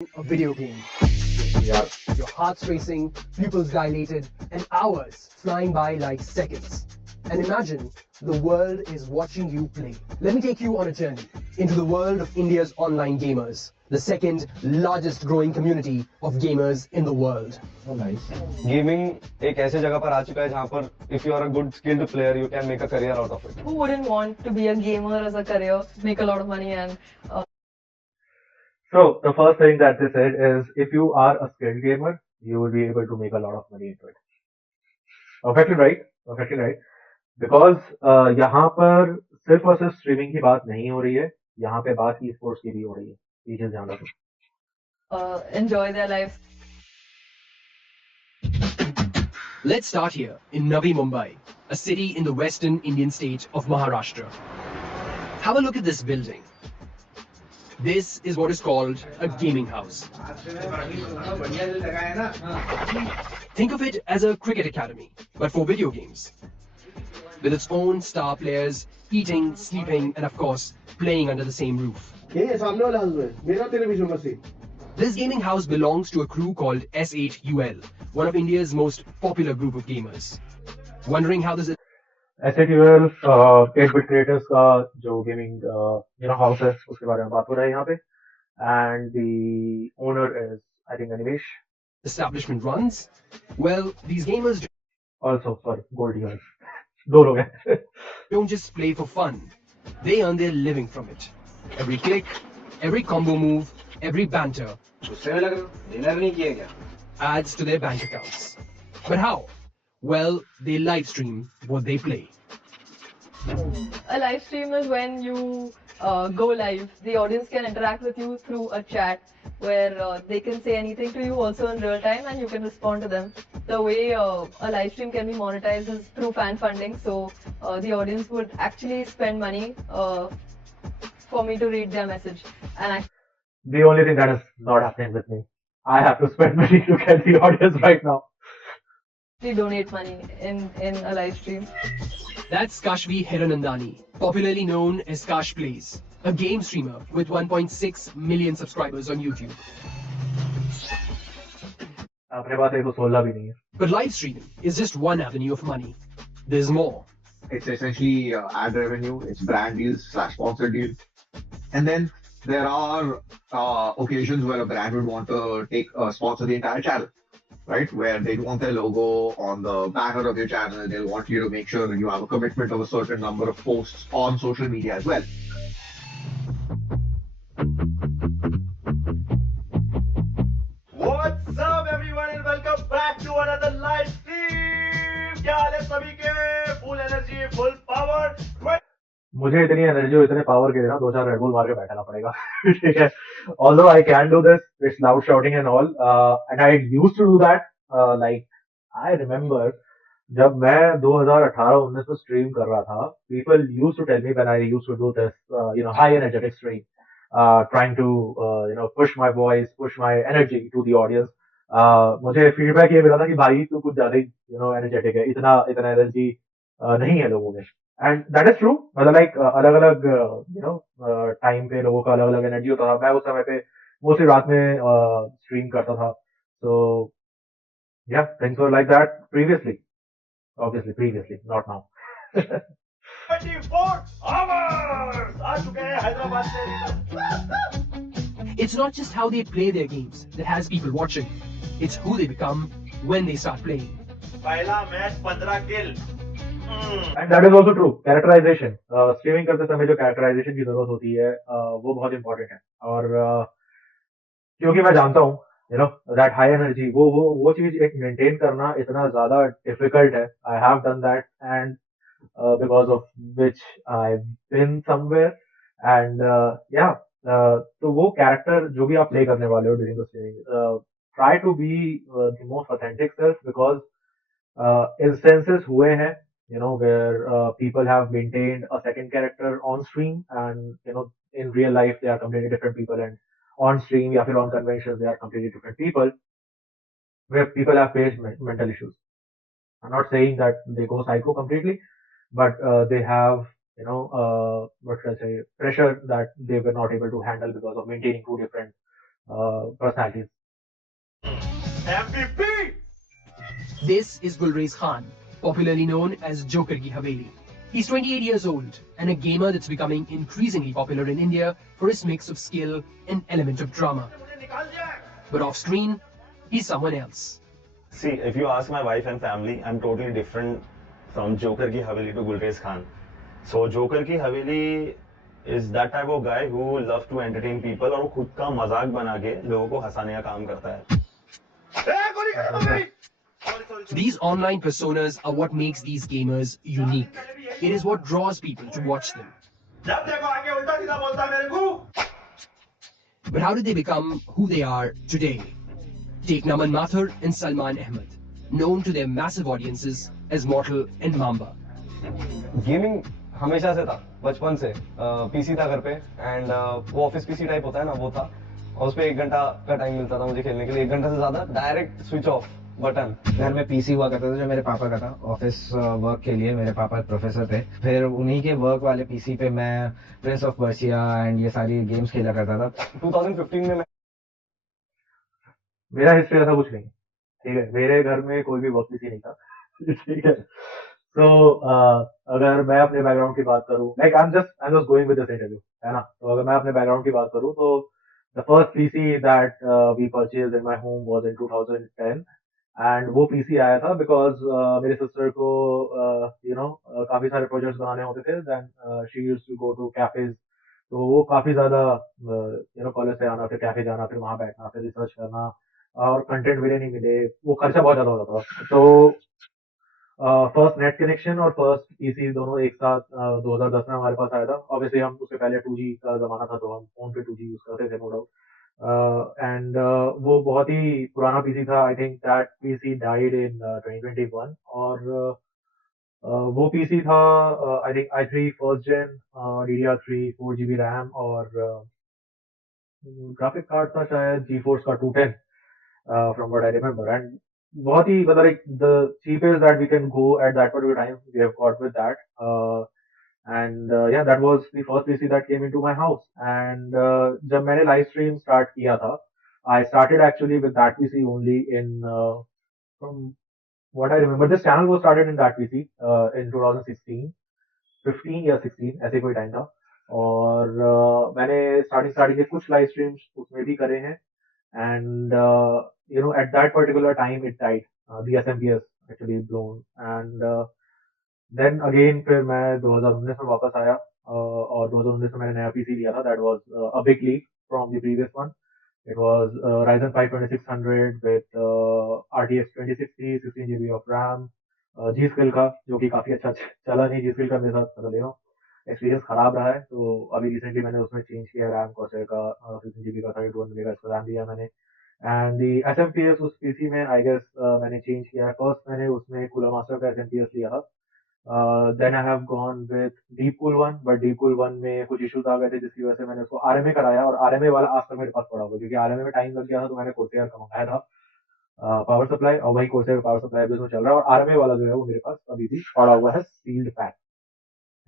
a video game. Yeah. Your heart's racing, pupils dilated, and hours flying by like seconds. And imagine the world is watching you play. Let me take you on a journey into the world of India's online gamers, the second largest growing community of gamers in the world. Oh, nice. Gaming एक ऐसे जगह पर आ चुका है जहाँ पर if you are a good skilled player you can make a career out of it. Who wouldn't want to be a gamer as a career, make a lot of money, and So the first thing that they said is if you are a skilled gamer, you will be able to make a lot of money into it. Perfectly right. Perfectly right. Because यहाँ पर सिर्फ और सिर्फ स्ट्रीमिंग की बात नहीं हो रही है, यहाँ पे बात ई स्पोर्ट्स की भी हो रही है. ये चीज ध्यान रखो. enjoy their life. Let's start here in Navi Mumbai, a city in the western Indian state of Maharashtra. Have a look at this building. This is what is called a gaming house. Think of it as a cricket academy, but for video games. With its own star players, eating, sleeping, and of course, playing under the same roof. This gaming house belongs to a crew called S8UL, one of India's most popular group of gamers. Wondering how this is? S8UL 8-bit creators का जो gaming house है उसके बारे में बात हो रहा है यहाँ पे. And the owner is I think Animesh. Establishment runs? Well, these gamers Also sorry, Goldie guys. दो लोग हैं. don't just play for fun. They earn their living from it. Every click, every combo move, every banter adds to their bank accounts. But how? Well, they live stream what they play. A live stream is when you go live. The audience can interact with you through a chat where they can say anything to you also in real time and you can respond to them. The way a live stream can be monetized is through fan funding. So the audience would actually spend money for me to read their message. And The only thing that is not happening with me, I have to spend money to get the audience right now. actually donate money in a live stream. That's Kashvi Hiranandani, popularly known as Kash Plays, a game streamer with 1.6 million subscribers on YouTube. अपने पास 116 भी नहीं है. But live streaming is just one avenue of money. There's more. It's essentially ad revenue, it's brand deals / sponsor deals. And then there are occasions where a brand would want to sponsor the entire channel, right? Where they want their logo on the banner of your channel. They'll want you to make sure that you have a commitment of a certain number of posts on social media as well. What's up everyone and welcome back to another live stream. क्या हाल है सभी के? Full energy, full power. मुझे इतनी एनर्जी और इतने पावर के लिए ना 2-4 रेड बुल मार के बैठना पड़ेगा. ठीक है. Although I can do this, it's loud shouting and all, and I used to do that. Like I remember जब मैं 2018-19 में स्ट्रीम कर रहा था, people used to tell me when I used to do this, high energetic stream, trying to push my voice, push my energy to the audience. मुझे फीडबैक ये मिला था कि भाई तू कुछ ज्यादा ही एनर्जेटिक है, इतना एनर्जी नहीं है लोगों में. And that is true. मतलब लाइक अलग अलग टाइम पे लोगों का अलग अलग एनर्जी होता था. मैं उस समय पे मोस्टली रात में स्ट्रीम करता था. सो या things were like that previously. Obviously previously, not now. 24 hours आ चुके हैं हैदराबाद से. It's not just how they play their games that has people watching. It's who they become when they start playing. पहला match 15 kill. And that is also true. Characterisation, streaming करते समय जो कैरेक्टराइजेशन की जरूरत होती है वो बहुत इंपॉर्टेंट है. और क्योंकि मैं जानता हूँ दैट हाई एनर्जी वो चीज एक मेंटेन करना इतना ज्यादा डिफिकल्ट है. I have done that and because of which I been somewhere and या तो वो कैरेक्टर जो भी आप प्ले करने वाले हो during the streaming, try to be the most authentic self. Because instances हुए हैं where people have maintained a second character on stream, and in real life they are completely different people, and on stream या फिर on conventions they are completely different people, where people have faced mental issues. I'm not saying that they go psycho completely, but they have what should I say, pressure that they were not able to handle because of maintaining two different personalities. MVP. This is Gulrez Khan, popularly known as Joker Ki Haveli. He's 28 years old and a gamer that's becoming increasingly popular in India for his mix of skill and element of drama. मुझे निकाल दिया. But off screen, he's someone else. See, if you ask my wife and family, I'm totally different from Joker Ki Haveli to Gulrez Khan. So Joker Ki Haveli is that type of guy who loves to entertain people और वो खुद का मजाक बना के लोगों को हंसाने का काम करता है. गोली खत्म हो गई. Sorry. These online personas are what makes these gamers unique. It is what draws people to watch them. जब देखो आगे उल्टा सीधा बोलता है मेरे को. But how did they become who they are today? Take Naman Mathur and Salman Ahmed, known to their massive audiences as Mortal and Mamba. Gaming हमेशा से था, बचपन से पीसी था घर पे एंड वो ऑफिस पीसी टाइप होता है ना, वो था और उस पे 1 घंटा का टाइम मिलता था मुझे खेलने के लिए. 1 घंटा से ज्यादा डायरेक्ट स्विच ऑफ बटन. घर में पीसी हुआ करता था जो मेरे पापा का था ऑफिस वर्क के लिए. मेरे पापा प्रोफेसर थे. फिर उन्हीं के वर्क वाले पीसी पे मैं प्रिंस ऑफ पर्सिया एंड ये सारी गेम्स खेला करता था. 2015 में मेरा हिस्ट्री ऐसा कुछ नहीं, ठीक है. मेरे घर में कोई भी वर्क पीसी नहीं था, ठीक है. तो अगर मैं अपने बैकग्राउंड की बात करूं, like I am just going with this interview, है ना. तो अगर मैं अपने बैकग्राउंड की बात करूं तो the first PC that we purchased in my home was in 2010 and वो पीसी आया था बिकॉज मेरे सिस्टर को काफी सारे प्रोजेक्ट्स बनाने होते थे. Then she used to go to cafes, तो वो काफी ज्यादा कॉलेज से आना, फिर कैफे जाना, फिर वहां बैठना, फिर रिसर्च करना और कंटेंट मिले नहीं मिले, वो खर्चा बहुत ज्यादा होता था. तो फर्स्ट नेट कनेक्शन और फर्स्ट पीसी दोनों एक साथ 2010 में हमारे पास आया था. ऑब्वियसली हम उससे पहले 2G का जमाना था तो हम फोन पे 2G यूज करते थे, नो डाउट. एंड वो बहुत ही पुराना पीसी था. I think that PC died in 2021 और वो पीसी था I think i3 first gen, DDR3, 4GB RAM और ग्राफिक कार्ड था शायद GeForce का 210 from what I remember. And बहुत ही मतलब like the cheapest that we can go at that particular time we have got with that. And yeah, that was the first PC that came into my house. And जब मैंने live stream start किया था, I started actually with that PC only in from what I remember. This channel was started in that PC in 2016, 15 या 16 ऐसे कोई टाइम था. और मैंने स्टार्टिंग के कुछ लाइव स्ट्रीम्स उसमें भी करे हैं. And at that particular time it died. The SMPS actually blown. And then again फिर मैं 2019 में वापस आया और 2019 में मैंने नया PC लिया था. That was a big leap from the previous one. It was Ryzen 5 2600 with RTX 2060, 16GB of RAM, G-Skill का, जो कि काफी अच्छा चला नहीं. G-Skill का मेरे साथ मतलब एक्सपीरियंस खराब रहा है. तो अभी रिसेंटली मैंने उसमें चेंज किया रैम, Corsair का 16GB का 32 MB का रैम लिया मैंने. एंड दी SMPS उस पीसी में आई गेस मैंने चेंज किया है. फर्स्ट मैंने उसमें कूलर मास्टर का SMPS लिया था. Then I have gone with Deepcool 1, but Deepcool 1 में कुछ इश्यूज आ गए थे जिसकी वजह से मैंने उसको RMA कराया और RMA वाला आज तक मेरे पास पड़ा हुआ, क्योंकि RMA में टाइम लग गया था. तो मैंने Corsair का मंगाया था पावर सप्लाई और वही Corsair पावर सप्लाई भी उसमें चल रहा है. और RMA वाला जो है वो मेरे पास अभी भी पड़ा हुआ है sealed pack.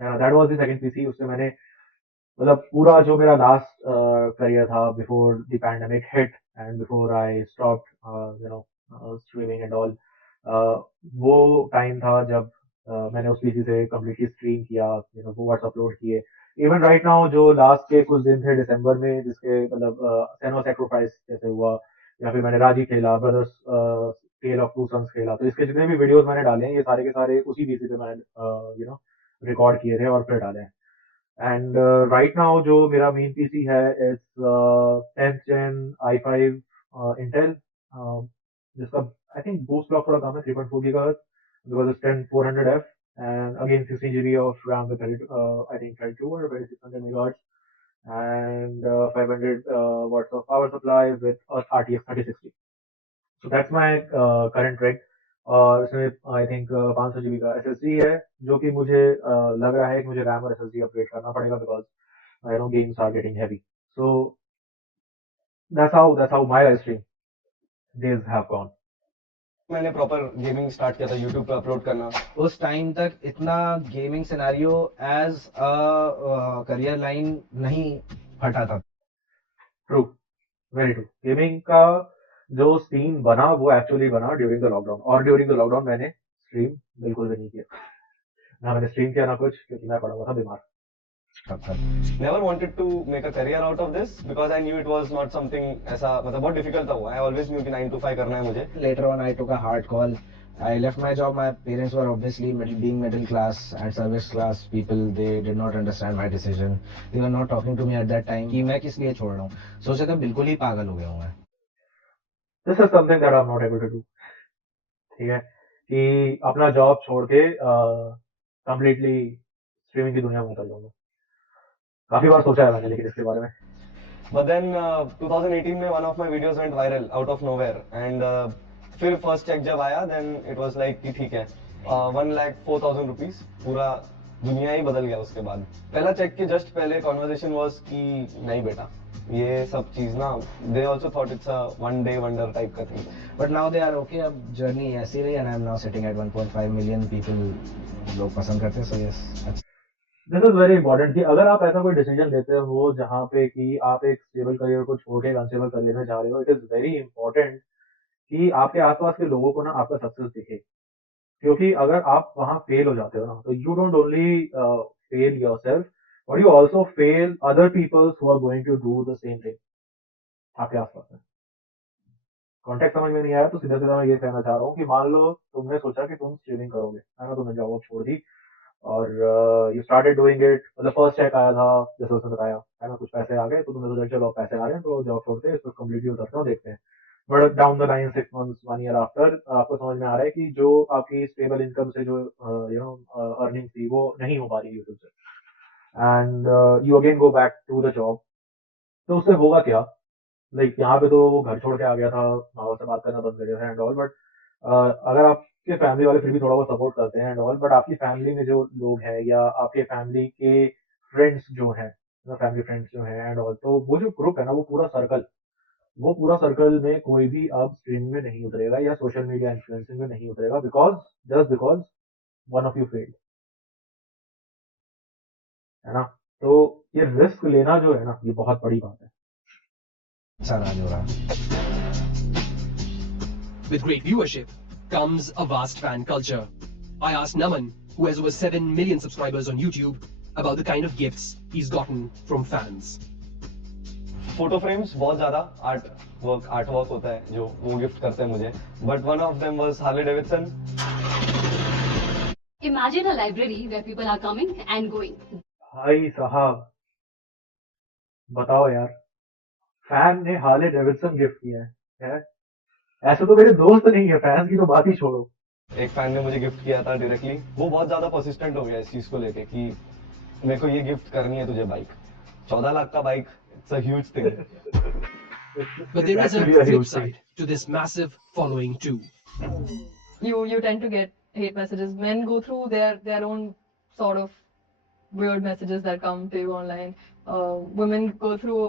That was the second PC. उससे मैंने मतलब पूरा जो मेरा लास्ट करियर था before the pandemic hit and before I stopped streaming and all, वो टाइम था जब मैंने उस पीसी से कंप्लीटली स्ट्रीम किया, वो वर्ड्स अपलोड किए. इवन राइट नाउ जो लास्ट के कुछ दिन थे दिसंबर में, जिसके मतलब सेनो सैक्रिफाइस जैसे हुआ, या फिर मैंने राजी खेला, brothers tale of two sons खेला, तो इसके जितने भी वीडियोस मैंने डाले हैं ये सारे के सारे उसी पीसी पे मैंने रिकॉर्ड किए थे और फिर डाले हैं. एंड राइट नाउ जो मेरा मेन पीसी है it's 10th Gen i5 Intel, जिसका आई थिंक बूस्ट क्लॉक थोड़ा कम है, 3.4 GHz because it's 10400F and again 16GB of RAM with I think 32 or 2600 megahertz and 500 watts of power supply with RTX 3060. So that's my current rig. और इसमें I think 500GB का SSD है, जो कि मुझे लग रहा है कि मुझे रैम और SSD अपग्रेड करना पड़ेगा because I know games are getting heavy. So that's how my live stream days have gone. मैंने प्रॉपर गेमिंग स्टार्ट किया था यूट्यूब पे अपलोड करना. उस टाइम तक इतना gaming scenario as a career line नहीं फटा था. True. Very true. गेमिंग का जो सीन बना वो एक्चुअली बना ड्यूरिंग द लॉकडाउन, और ड्यूरिंग द लॉकडाउन मैंने स्ट्रीम बिल्कुल भी नहीं किया, ना मैंने स्ट्रीम किया ना कुछ, क्योंकि मैं पड़ा हुआ था बीमार। Never wanted to make a career out of this because I knew it was not something ऐसा मतलब बहुत difficult था वो. I always knew कि 9 to 5 करना है मुझे. Later on, I took a hard call. I left my job. My parents were obviously being middle class and service class people. They did not understand my decision. They were not talking to me at that time कि मैं किस लिए छोड़ रहा हूँ. सोचा था बिल्कुल ही पागल हो गया हूँ मैं. This is something that I'm not able to do. ठीक है कि अपना जॉब छोड़ के कंप्लीटली स्ट्रीमिंग की दुनिया में उतर जाऊंगा। काफी बार सोचा है मैंने लेकिन इसके बारे में। But then 2018 में one of my videos went viral out of nowhere and फिर first check जब आया then it was like कि ठीक है 1,04,000 rupees पूरा दुनिया ही बदल गया उसके बाद। पहला चेक के जस्ट पहले conversation was कि नहीं बेटा ये सब चीज ना they also thought it's a one day wonder type का thing. But now they are okay. अब journey ऐसी रही and I'm now sitting at 1.5 million people लोग पसंद करते हैं, so yes. This is very important कि अगर आप ऐसा कोई डिसीजन लेते हो जहाँ पे कि आप एक स्टेबल करियर को छोड़ के अनस्टेबल करियर में जा रहे हो, इट इज वेरी इंपॉर्टेंट कि आपके आसपास के लोगों को ना आपका सक्सेस दिखे, क्योंकि अगर आप वहाँ फेल हो जाते हो ना तो you don't only fail yourself but you also fail other peoples who are going to do the same thing आपके आसपास में। कॉन्टेक्ट समझ में नहीं आया तो सीधा सीधा मैं ये कहना चाह रहा हूँ कि मान लो तुमने सोचा कि तुम स्ट्रीमिंग करोगे, है ना, तुमने जॉब छोड़ दी और यू स्टार्टेड डूइंग इट, मतलब फर्स्ट चेक आया था जैसे उसने बताया, है ना, कुछ पैसे आ गए तो तुमने सोचा चलो पैसे आ रहे हैं तो जॉब छोड़ते हैं इसको कम्प्लीटली उतरते हैं देखते हैं। बट डाउन द लाइन 6 मंथ्स 1 ईयर आफ्टर आपको समझ में आ रहा है कि जो आपकी स्टेबल इनकम से जो यू नो अर्निंग थी वो नहीं हो पा रही यूट्यूब से, and you again go back to the job. तो उससे होगा क्या, लाइक यहाँ पे तो वो घर छोड़ के आ गया था, माँ बाप से बात करना बंद कर दिया था एंड ऑल, बट अगर आपके फैमिली वाले फिर भी थोड़ा बहुत सपोर्ट करते हैं एंड ऑल, बट आपकी फैमिली में जो लोग हैं या आपके फैमिली के फ्रेंड्स जो हैं, फैमिली फ्रेंड्स जो हैं एंड ऑल, तो वो जो ग्रुप है ना, वो पूरा सर्कल में कोई भी अब स्ट्रीमिंग में नहीं उतरेगा या सोशल मीडिया इन्फ्लुएंसिंग में नहीं उतरेगा because one of you failed, है ना। तो ये रिस्क लेना जो है ना, ये बहुत बड़ी बात है। With great viewership comes a vast fan culture. I asked Naman, who has over 7 million subscribers on YouTube, about the kind of gifts he's gotten from fans. Photo frames बहुत ज्यादा आर्ट वर्क होता है जो वो गिफ्ट करते हैं मुझे, but one of them was Harley Davidson. Imagine a library where people are coming and going. भाई साहब बताओ यार, फैन ने हार्ले डेविडसन गिफ्ट किया है? ऐसे तो मेरे दोस्त नहीं है, फैन की तो बात ही छोड़ो। एक फैन ने मुझे गिफ्ट किया था डायरेक्टली, वो बहुत ज्यादा परसिस्टेंट हो गया इस चीज को लेके कि मेरे को ये गिफ्ट करनी है तुझे बाइक, 14 लाख का bike, it's a huge thing. But there is a flip side to this massive following too. You tend to get hate messages. Men go through their own sort of weird messages that come to you online. Women go through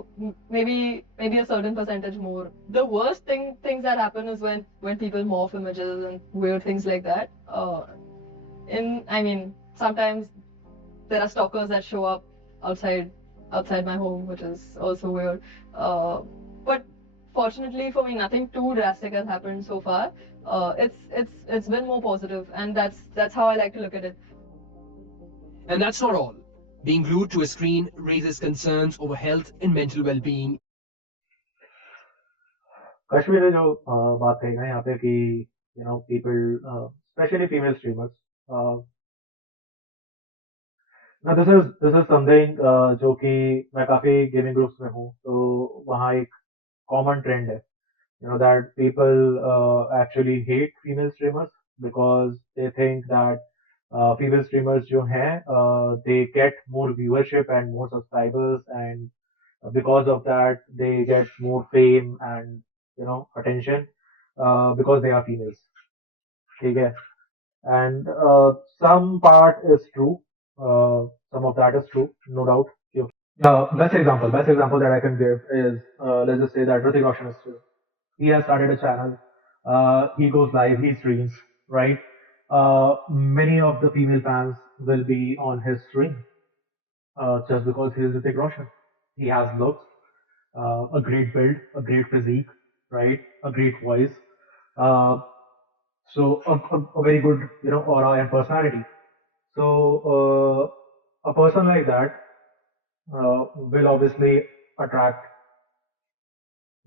maybe a certain percentage more. The worst things that happen is when people morph images and weird things like that. Sometimes there are stalkers that show up outside my home, which is also weird. But fortunately for me, nothing too drastic has happened so far. It's been more positive, and that's how I like to look at it. And that's not all. Being glued to a screen raises concerns over health and mental well-being. Kashmir में जो बात कही ना यहाँ पे कि you know people specially female streamers, ना this is something जो कि मैं काफी गेमिंग ग्रुप्स में हूँ तो वहाँ एक कॉमन ट्रेंड है, you know, that people actually hate female streamers because they think that female streamers जो हैं they get more viewership and more subscribers, and because of that they get more fame and you know attention because they are females, ठीक है, and some part is true, some of that is true, no doubt. Best example that I can give is let's just say that Hrithik Roshan is true. He has started a channel. He goes live. He streams. Right. Many of the female fans will be on his stream just because he is Hrithik Roshan. He has looks. a great build, a great physique, right? A great voice. Uh, so a very good, aura and personality. So a person like that will obviously attract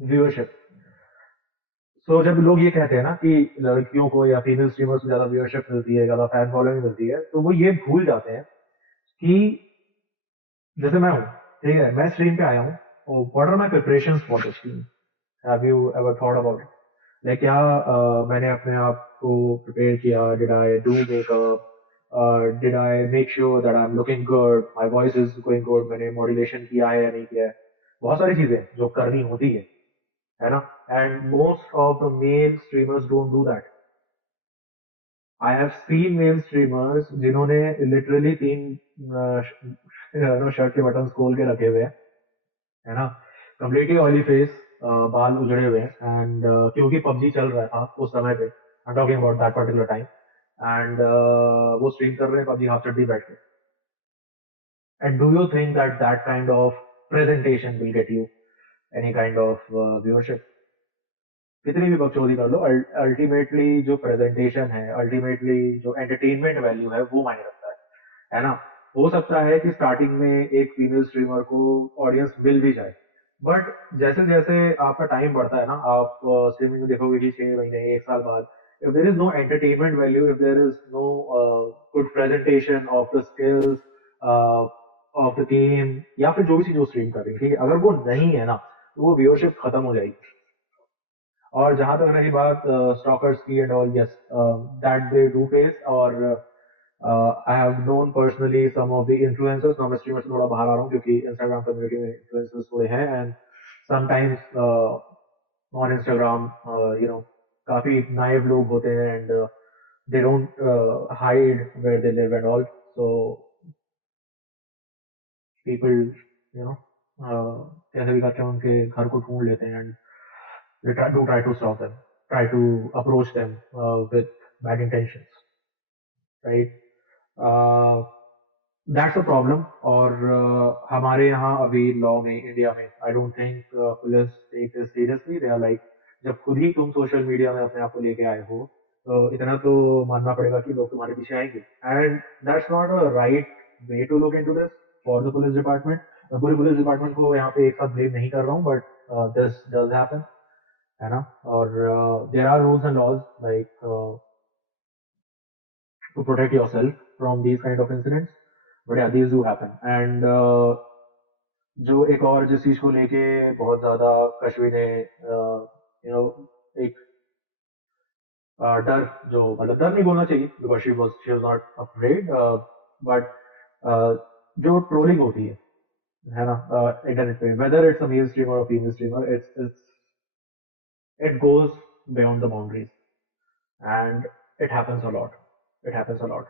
viewership. So जब लोग ये कहते हैं ना कि लड़कियों को या फीमेल स्ट्रीमर्स को ज्यादा व्यूअरशिप मिलती है, ज्यादा फैन फॉलोइंग मिलती है, तो वो ये भूल जाते हैं कि जैसे मैं हूँ, ठीक है, मैं स्ट्रीम पे आया हूँ, और what are my preparations for the stream? Have you ever thought about it? Like क्या मैंने अपने आप को प्रिपेयर किया? Did I do makeup? Did I make sure that I am looking good, my voice is going good, मैंने modulation किया है या नहीं किया है? बहुत सारी चीजें जो करनी होती है ना? And most of the male streamers don't do that. I have seen male streamers जिन्होंने लिटरली 3 शर्ट के बटन खोल के रखे हुए हैं, है ना, कम्प्लीटली ऑयली फेस, बाल उजड़े हुए हैं, एंड क्योंकि पबजी चल रहा था उस समय पे, I am talking about that particular time, and वो स्ट्रीम कर रहे हैं पबजी हाफ चड्डी बैठ के. And do you think that that kind of presentation will get you any kind of viewership? कितनी भी बकचोदी कर लो, अल्टीमेटली जो प्रेजेंटेशन है, अल्टीमेटली जो एंटरटेनमेंट वैल्यू है, वो मायने रखता है ना? हो सकता है कि स्टार्टिंग में एक फीमेल स्ट्रीमर को ऑडियंस मिल भी जाए, बट जैसे जैसे आपका टाइम बढ़ता है ना, आप स्ट्रीमिंग में देखोगे कि 6 महीने, 1 साल बाद, if there is no entertainment value, if there is no good presentation of the skills of the game, या फिर जो भी चीज वो स्ट्रीम कर रही है, ठीक है, अगर वो नहीं है ना, तो वो व्यूअरशिप खत्म हो जाएगी. और जहां तक रही बात स्टॉकर्स की and all, yes, that they do face. और I have known personally some of the influencers. Now मैं स्ट्रीमर से थोड़ा बाहर आ रहा हूँ क्योंकि इंस्टाग्राम कम्युनिटी में इन्फ्लुएंसर्स थोड़े हैं, एंड समटाइम्स ऑन इंस्टाग्राम काफी नाइव लोग होते हैं, and they don't hide where they live and all. So people कैसे भी करके उनके घर को ढूंढ लेते हैं, and they try to stop them, try to approach them with bad intentions, right? That's a problem. और हमारे यहाँ अभी लॉ में, इंडिया में, I don't think police take this seriously. They are like, जब खुद ही तुम सोशल मीडिया में अपने आप को लेके आए हो, तो इतना तो मानना पड़ेगा कि लोग तुम्हारे पीछे आएंगे. And that's not a right way to look into this for the police department. मैं पूरे पुलिस डिपार्टमेंट को यहाँ पे एक साथ ब्लेम नहीं कर रहा हूँ, बट this does happen, है ना? और there are rules and laws like to protect yourself from these kind of incidents, but yeah, these do happen. And जो एक और जिस चीज को लेके बहुत ज्यादा कश्मीर ने एक डर, जो मतलब डर नहीं बोलना चाहिए because she was not afraid, but जो ट्रोलिंग होती है ना, इंटरनेट पे, whether it's a male streamer और female streamer, it goes beyond the boundaries, and it happens a lot. It happens a lot.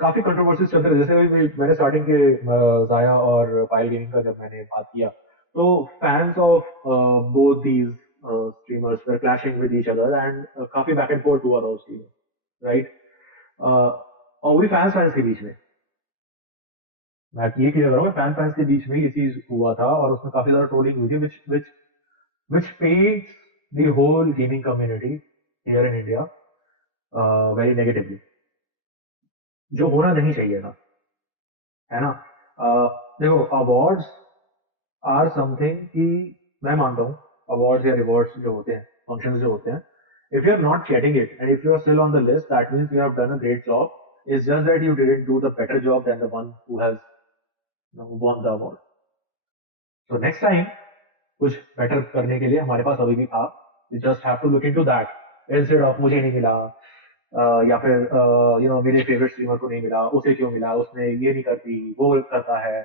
काफी कंट्रोवर्सीज चलते रहे. जैसे भी मैंने स्टार्टिंग के जाया और पायल गेमिंग का जब मैंने बात किया, तो fans of both these streamers were clashing with each other, and काफी बैक एंड फोर्थ हुआ था उस टीम, राइट? और वही फैंस के बीच में, मैं ये क्लियर करूंगा, फैंस के बीच में ये चीज हुआ था, और उसमें काफी ज्यादा ट्रोलिंग हुई थी, which paints the whole gaming community here in India very negatively, जो होना नहीं चाहिए था, है ना? देखो, अवार्ड्स आर समथिंग कि मैं मानता हूँ अवार्ड्स या रिवॉर्ड्स जो होते हैं, फंक्शंस जो होते हैं, if you are not getting it and if you are still on the list, that means you have done a great job. It's just that you didn't do the better job than the one who has won the award. So next time कुछ बेटर करने के लिए हमारे पास अभी भी था. You just have to look into that instead of मुझे नहीं मिला, या फिर मेरे फेवरेट स्ट्रीमर को नहीं मिला, उसे क्यों मिला, उसने ये नहीं करती, वो करता है.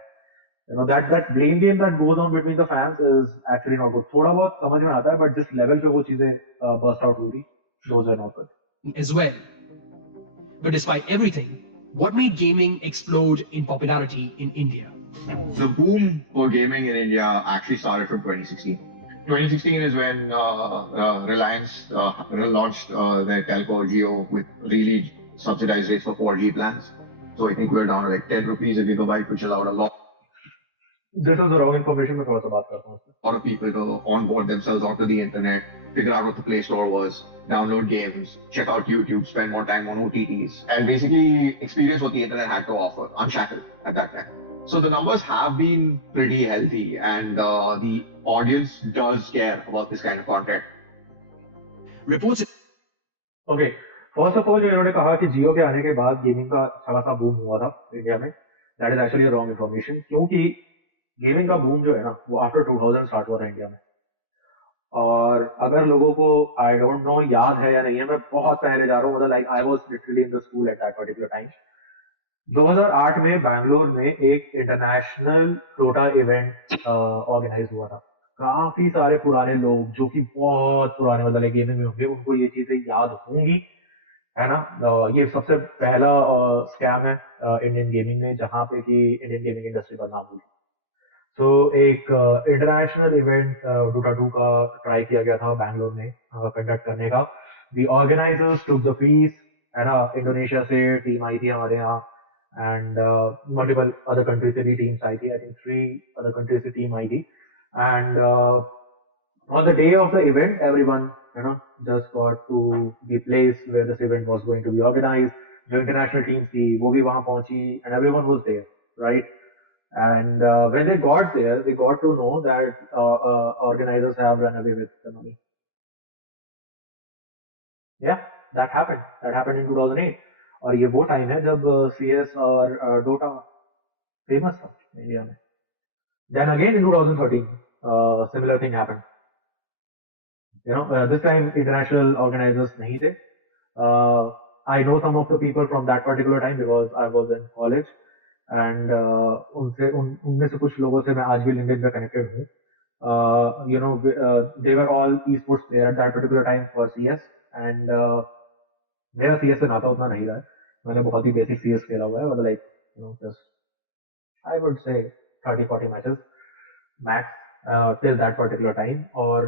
that blame game that goes on between the fans is actually not good. थोड़ा बहुत समझ में आता है, but जिस लेवल पे वो चीजें burst out हुई, those are not good as well. But despite everything, what made gaming explode in popularity in India? The boom for gaming in India actually started from 2016. 2016 is when Reliance launched their telco Jio with really subsidized rates for 4G plans. So I think we're down to like 10 rupees a gigabyte, which allowed a lot. This is the wrong information. मैं थोड़ा सा बात करता हूँ उसपे. A lot of people to onboard themselves onto the internet, figure out what the Play Store was, download games, check out YouTube, spend more time on OTTs, and basically experience what the internet had to offer, unshackled at that time. So the numbers have been pretty healthy, and the audience does care about this kind of content. Reports. Okay. First of all जो इन्होंने कहा कि जियो के आने के बाद गेमिंग का अच्छा खासा बूम हुआ था इंडिया में, that is actually wrong information. क्योंकि गेमिंग का बूम जो है ना वो आफ्टर 2000 स्टार्ट हुआ था इंडिया में. और अगर लोगों को आई डोंट नो याद है या नहीं है, मैं बहुत पहले जा रहा हूँ, मतलब like I was literally in the school at that particular time. 2008 में बैंगलोर में एक इंटरनेशनल डोटा इवेंट ऑर्गेनाइज हुआ था. काफी सारे पुराने लोग जो कि बहुत पुराने मतलब गेमिंग में होंगे उनको ये चीजें याद होंगी, है ना. ये सबसे पहला स्कैम है इंडियन गेमिंग में जहां पे कि इंडियन गेमिंग इंडस्ट्री बदनाम हुई. सो एक इंटरनेशनल इवेंट डोटा 2 का ट्राई किया गया था बैंगलोर में कंडक्ट करने का. The organisers took the fees, है ना. इंडोनेशिया से टीम आई थी हमारे यहाँ, एंड मल्टीपल अदर कंट्री से भी टीम्स आई थी. आई थिंक 3 अदर कंट्री से टीम आई थी. And on the day of the event, everyone, just got to the place where this event was going to be organized. जो international teams थी, वो भी वहाँ पहुंची, and everyone was there, right? And when they got there, they got to know that organizers have run away with the money. Yeah, that happened. That happened in 2008. और ये वो टाइम है जब CS और Dota फेमस था इंडिया में. Then again in 2013, similar thing happened. This time international organizers nahi the. I know some of the people from that particular time because I was in college, and उनमें से कुछ लोगों से मैं आज भी LinkedIn पे connected हूँ. They were all esports players at that particular time for CS, and मेरा CS से नाता उतना नहीं रहा है. मैंने बहुत ही basic CS खेला हुआ है, मतलब like just I would say 30-40 matches max till that particular time. और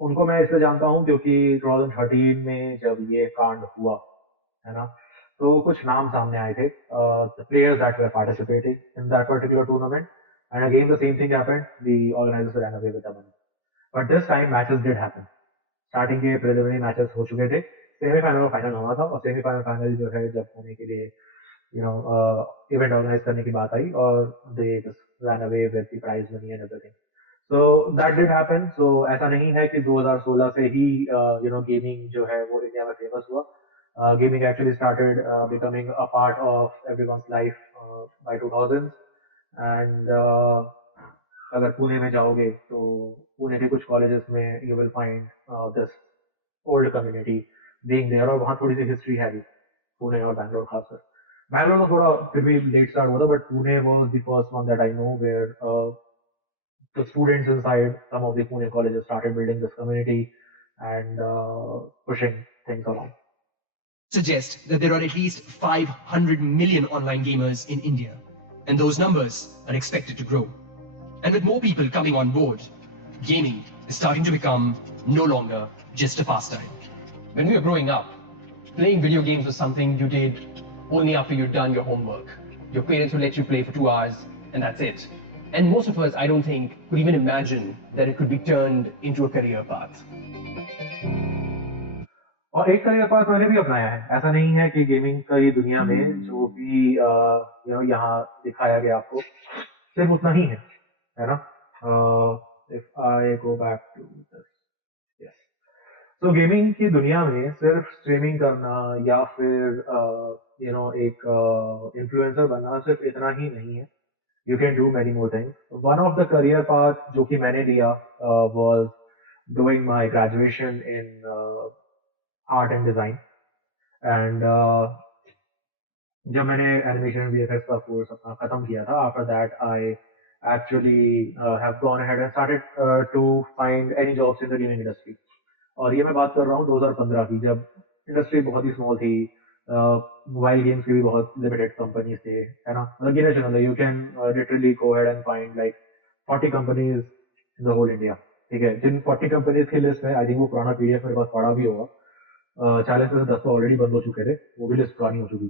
उनको मैं इसलिए जानता हूँ क्योंकि 2013 में जब ये कांड हुआ, है ना, तो कुछ नाम सामने आए थे, the players that were participating in that particular tournament, and again the same thing happened, the organizers ran away with the money. But this time matches did happen. Starting के प्रिलिमिनरी मैचेस हो चुके थे, सेमीफाइनल और फाइनल होना था, और semifinal final जो है जब होने के लिए इवेंट ऑर्गेनाइज करने की बात आई, और they just run away with the prize money and everything. So that did happen. So ऐसा नहीं है कि 2016 से ही गेमिंग जो है वो इंडिया में फेमस हुआ. Gaming actually started becoming a part of everyone's life by 2000s. And अगर पुणे में जाओगे तो पुणे के कुछ कॉलेजेस में you will find this old community being there, और वहाँ थोड़ी सी हिस्ट्री है भी, पुणे और बैंगलोर खासकर. बैंगलोर में थोड़ा फिर भी लेट स्टार्ट हुआ था, बट Pune was the first one that I know where the students inside some of the Pune colleges started building this community and pushing things along. Suggest that there are at least 500 million online gamers in India, and those numbers are expected to grow. And with more people coming on board, gaming is starting to become no longer just a pastime. When we were growing up, playing video games was something you did only after you'd done your homework. Your parents would let you play for 2 hours, and that's it. And most of us, I don't think, could even imagine that it could be turned into a career path. और एक career path मैंने भी अपनाया है. ऐसा नहीं है कि गेमिंग की दुनिया में जो भी यहाँ दिखाया गया आपको सिर्फ उतना ही है ना. If I go back to this, yes. So gaming की दुनिया में सिर्फ स्ट्रीमिंग करना या फिर एक इन्फ्लुएंसर बनना सिर्फ इतना ही नहीं है. You can do many more things. One of the career paths जो कि मैंने लिया was doing my graduation in art and design. And जब मैंने animation VFX का कोर्स अपना खत्म किया था, after that I actually have gone ahead and started to find any jobs in the gaming industry. और ये मैं बात कर रहा हूँ 2015 की, जब इंडस्ट्री बहुत ही स्मॉल थी. मोबाइल गेम्स की भी बहुत लिमिटेड कंपनीज थे, है ना. मतलब गिने चुने you can literally go ahead and find like 40 companies in the whole India. ठीक है, जिन 40 कंपनीज की लिस्ट में आई थिंक वो पुराना PDF मेरे पास पड़ा भी होगा. 40 में से 10 तो ऑलरेडी बंद हो चुके थे, वो भी लिस्ट पुरानी हो चुकी.